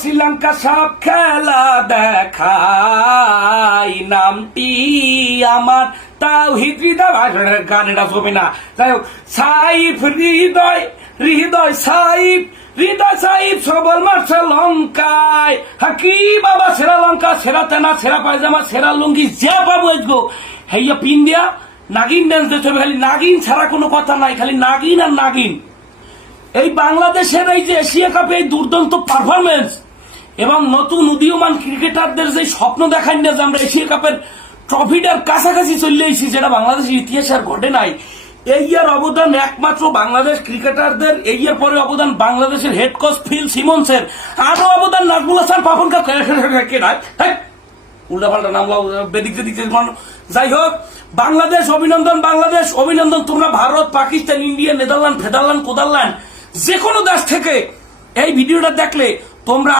শ্রীলঙ্কা সব খেলা দেখাই, নামটি আমার তাওহীদ হৃদয়, গানেটা জমে না। যাই হোক, সাইফ হৃদয়, হৃদয় সাইফ, হৃদয় সাইফ সবল মারছে লঙ্কায়। কি বাবা, সেরা লঙ্কা, সেরা তেনা, সেরা পায়জামা, সেরা লুঙ্গি, যে পাবো আসবো হেয়া পিন দিয়া নাগিন ড্যান্স দিতে হবে। খালি নাগিন ছাড়া কোনো কথা নাই, খালি নাগিন আর নাগিন। এই বাংলাদেশের এই যে এশিয়া কাপে এই দুর্দান্ত পারফরমেন্স এবং নতুন উদীয়মান ক্রিকেটারদের যে স্বপ্ন দেখাই না যে আমরা এশিয়া কাপের ট্রফিটার কাছাকাছি চলে এসেছি, যেটা বাংলাদেশের ইতিহাসে আর ঘটে নাই। এই ইয়ার অবদান একমাত্র বাংলাদেশ ক্রিকেটারদের, এই ইয়ার পরে অবদান বাংলাদেশের হেড কোচ ফিল সিমন্সের, আরো অবদান নাজমুল হাসান পাপন উল্টাপাল্টা নাম বেদিক যেদিক। যাই হোক, বাংলাদেশ অভিনন্দন, বাংলাদেশ অভিনন্দন। তোমরা ভারত, পাকিস্তান, ইন্ডিয়া, নেদারল্যান্ড, ফেদারল্যান্ড, কোদারল্যান্ড যে কোনো দেশ থেকে এই ভিডিওটা দেখলে তোমরা